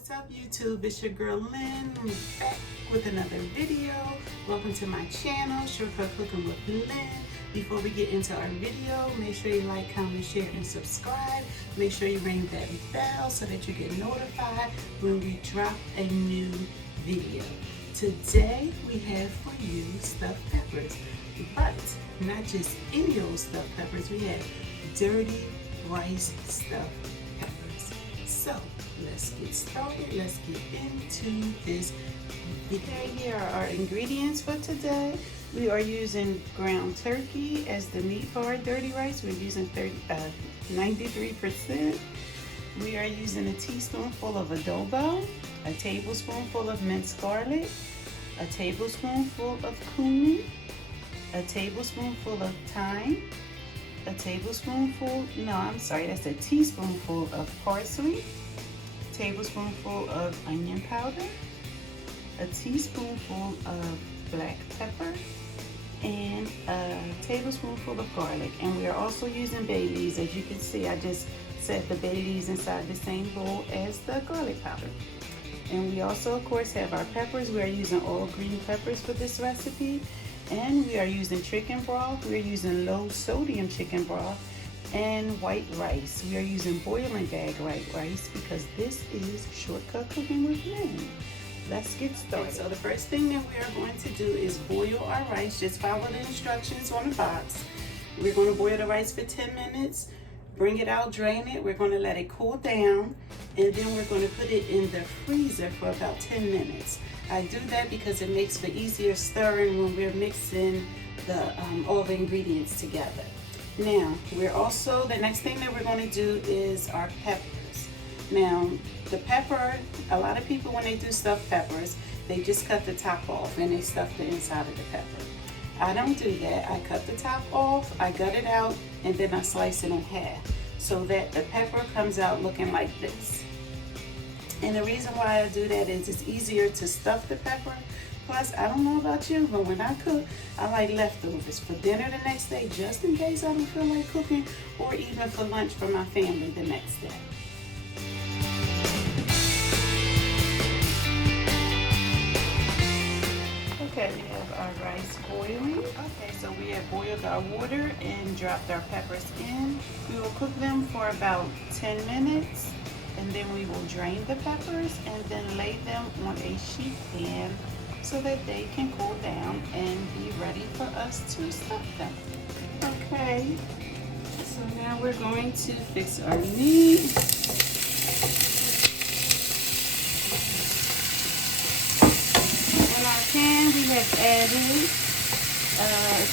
what's up YouTube? It's your girl Lynn. I'm back with another video. Welcome to my channel, Shortcut Cooking with Lynn. Before we get into our video, make sure you like, comment, share, and subscribe. Make sure you ring that bell so that you get notified when we drop a new video. Today we have for you stuffed peppers, but not just any old stuffed peppers. We have dirty rice stuffed peppers. So let's get started. Let's get into this video. Okay, here are our ingredients for today. We are using ground turkey as the meat for our dirty rice. We're using 93%. We are using a teaspoonful of adobo, a tablespoonful of minced garlic, a tablespoonful of cumin, a tablespoonful of thyme, a teaspoonful of parsley, a tablespoonful of onion powder, a teaspoonful of black pepper, and a tablespoonful of garlic. And we are also using bay leaves. As you can see, I just set the bay leaves inside the same bowl as the garlic powder. And we also, of course, have our peppers. We are using all green peppers for this recipe. And we are using chicken broth. We are using low sodium chicken broth and white rice. We are using boiling bag white rice because this is Shortcut Cooking with Lynn. Let's get started. Okay, so the first thing that we are going to do is boil our rice. Just follow the instructions on the box. We're going to boil the rice for 10 minutes. Bring it out, drain it. We're going to let it cool down, and then we're going to put it in the freezer for about 10 minutes. I do that because it makes for easier stirring when we're mixing all the ingredients together. Now, the next thing that we're going to do is our peppers. Now, the pepper, a lot of people when they do stuffed peppers, they just cut the top off and they stuff the inside of the pepper. I don't do that. I cut the top off, I gut it out, and then I slice it in half so that the pepper comes out looking like this. And the reason why I do that is it's easier to stuff the pepper. Plus, I don't know about you, but when I cook, I like leftovers for dinner the next day, just in case I don't feel like cooking, or even for lunch for my family the next day. Okay, we have our rice boiling. Okay, so we have boiled our water and dropped our peppers in. We will cook them for about 10 minutes. And then we will drain the peppers and then lay them on a sheet pan so that they can cool down and be ready for us to stuff them. Okay, so now we're going to fix our meat. In our pan, we have added a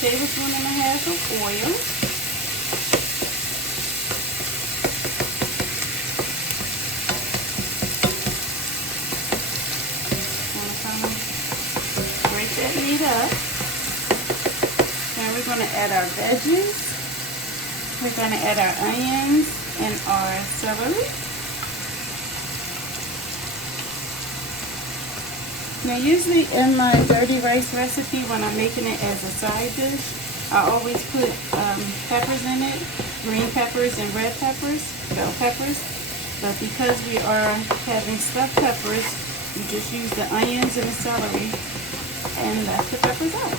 tablespoon and a half of oil. That meat up. Now we're going to add our veggies. We're going to add our onions and our celery. Now usually in my dirty rice recipe, when I'm making it as a side dish, I always put peppers in it, green peppers and red peppers, bell peppers. But because we are having stuffed peppers, we just use the onions and the celery and left the peppers out.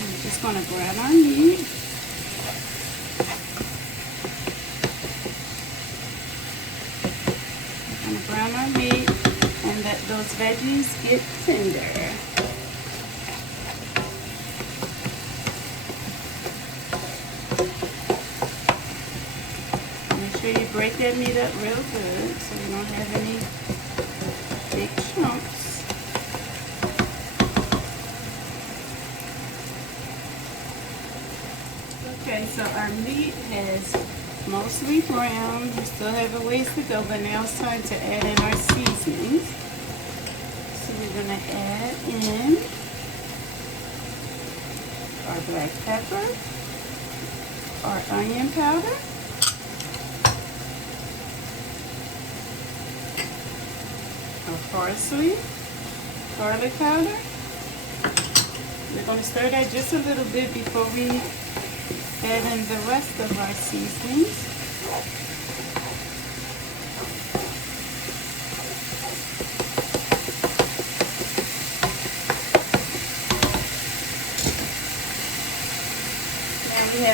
I'm just going to brown our meat. I'm going to brown our meat and let those veggies get tender. Make sure you break that meat up real good so you don't have any big chunks. Okay, so our meat has mostly browned. We still have a ways to go, but now it's time to add in our seasonings. So we're going to add in our black pepper, our onion powder, our parsley, garlic powder. We're going to stir that just a little bit before we add in the rest of our seasonings.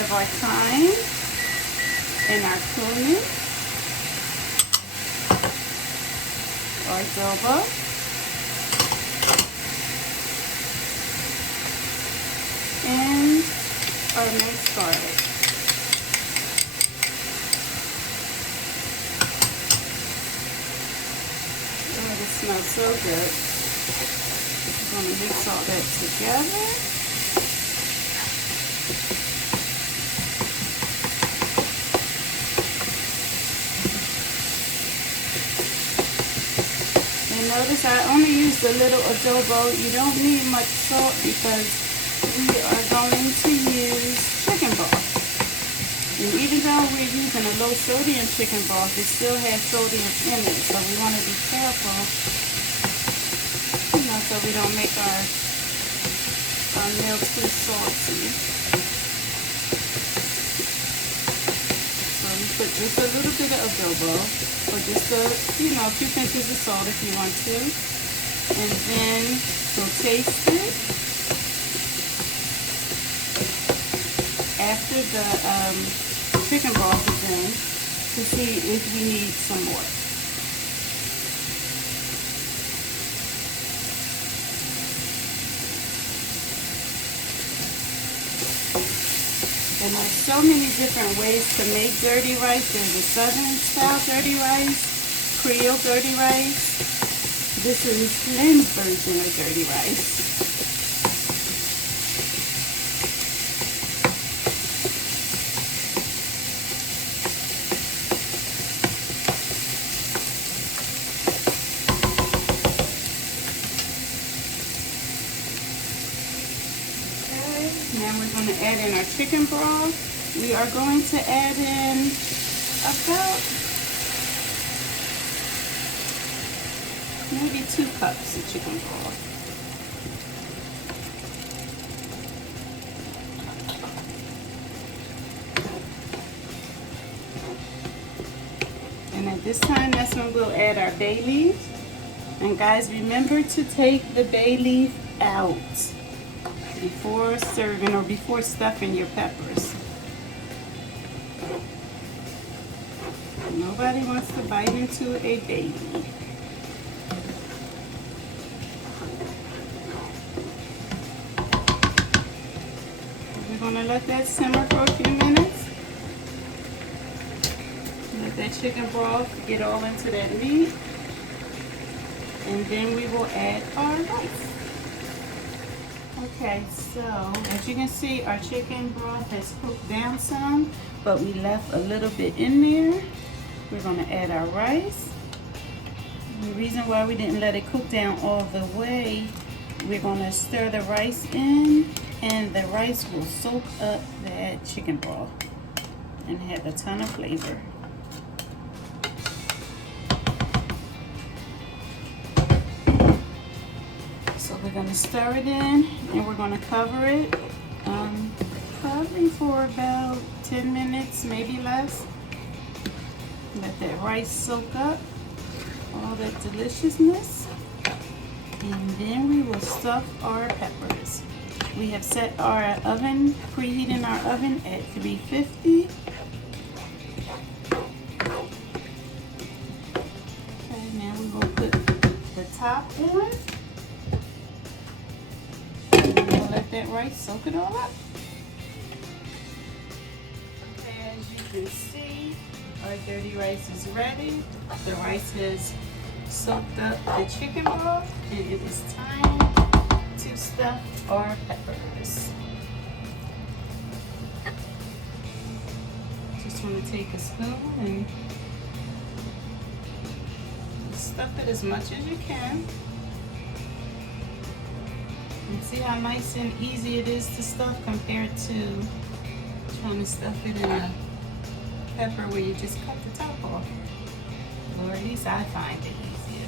have our thyme and our cumin, our adobo, and our minced garlic. Oh, this smells so good. I'm going to mix all that together. And notice I only used a little adobo. You don't need much salt because we are going to use chicken broth. And even though we're using a low sodium chicken broth, it still has sodium in it. So we want to be careful, you know, so we don't make our meal too salty. So we put just a little bit of adobo, or just a few pinches of salt if you want to. And then we'll taste it. After the chicken broth is in, to see if we need some more. And there's so many different ways to make dirty rice. There's a southern style dirty rice, Creole dirty rice. This is Lynn's version of dirty rice. Now we're going to add in our chicken broth. We are going to add in about maybe 2 cups of chicken broth. And at this time, that's when we'll add our bay leaf. And guys, remember to take the bay leaf out before serving or before stuffing your peppers. Nobody wants to bite into a bay leaf. We're going to let that simmer for a few minutes. Let that chicken broth get all into that meat. And then we will add our rice. Okay, so as you can see, our chicken broth has cooked down some, but we left a little bit in there. We're going to add our rice. The reason why we didn't let it cook down all the way, we're going to stir the rice in, and the rice will soak up that chicken broth and have a ton of flavor. We're going to stir it in, and we're going to cover it probably for about 10 minutes, maybe less. Let that rice soak up all that deliciousness, and then we will stuff our peppers. We have set our oven, preheating our oven at 350. Okay, now we will put the top on. Let that rice soak it all up. Okay, as you can see, our dirty rice is ready. The rice has soaked up the chicken broth, and it is time to stuff our peppers. Just want to take a spoon and stuff it as much as you can. And see how nice and easy it is to stuff compared to trying to stuff it in a pepper where you just cut the top off. Or at least I find it easier.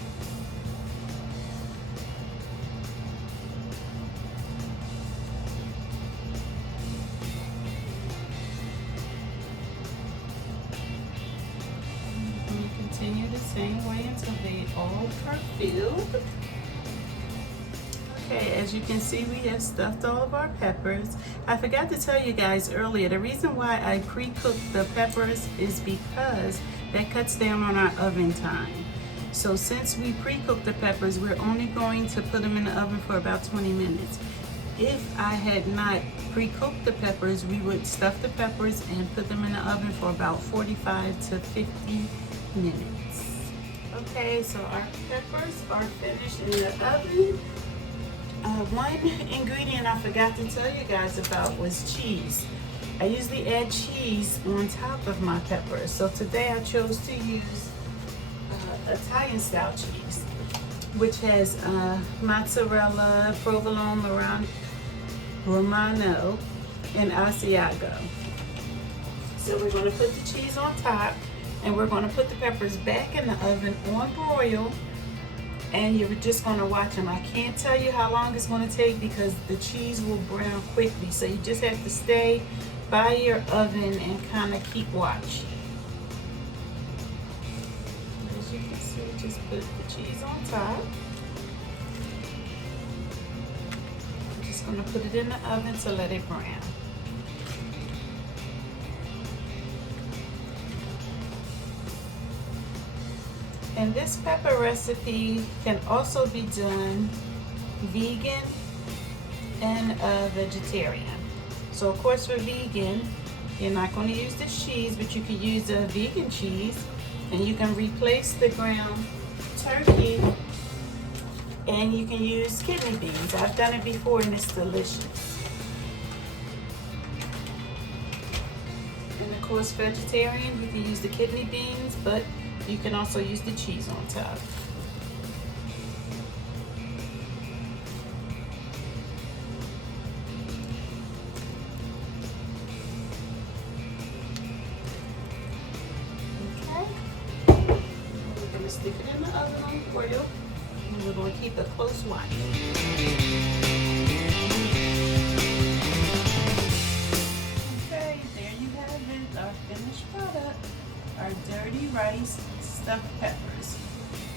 And you continue the same way until they all are filled. Okay, as you can see, we have stuffed all of our peppers. I forgot to tell you guys earlier, the reason why I pre-cooked the peppers is because that cuts down on our oven time. So since we pre-cooked the peppers, we're only going to put them in the oven for about 20 minutes. If I had not pre-cooked the peppers, we would stuff the peppers and put them in the oven for about 45 to 50 minutes. Okay, so our peppers are finished in the oven. One ingredient I forgot to tell you guys about was cheese. I usually add cheese on top of my peppers. So today I chose to use Italian style cheese, which has mozzarella, provolone, romano, and Asiago. So we're going to put the cheese on top, and we're going to put the peppers back in the oven on broil, and you're just going to watch them. I can't tell you how long it's going to take because the cheese will brown quickly, so you just have to stay by your oven and kind of keep watch. As you can see, just put the cheese on top. I'm just going to put it in the oven to let it brown. And this pepper recipe can also be done vegan and vegetarian. So of course for vegan, you're not going to use the cheese, but you can use a vegan cheese, and you can replace the ground turkey, and you can use kidney beans. I've done it before and it's delicious. And of course vegetarian, you can use the kidney beans, but you can also use the cheese on top. Okay. We're going to stick it in the oven on broil, and we're going to keep a close watch. Okay, there you have it, our finished product. Our dirty rice stuffed peppers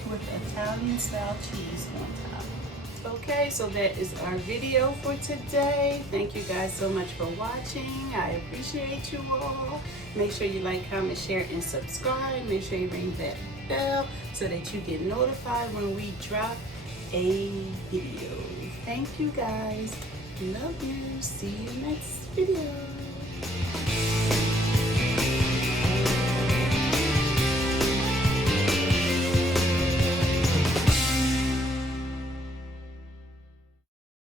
with Italian style cheese on top. Okay, so that is our video for today. Thank you guys so much for watching. I appreciate you all. Make sure you like, comment, share, and subscribe. Make sure you ring that bell so that you get notified when we drop a video. Thank you guys. Love you. See you next video.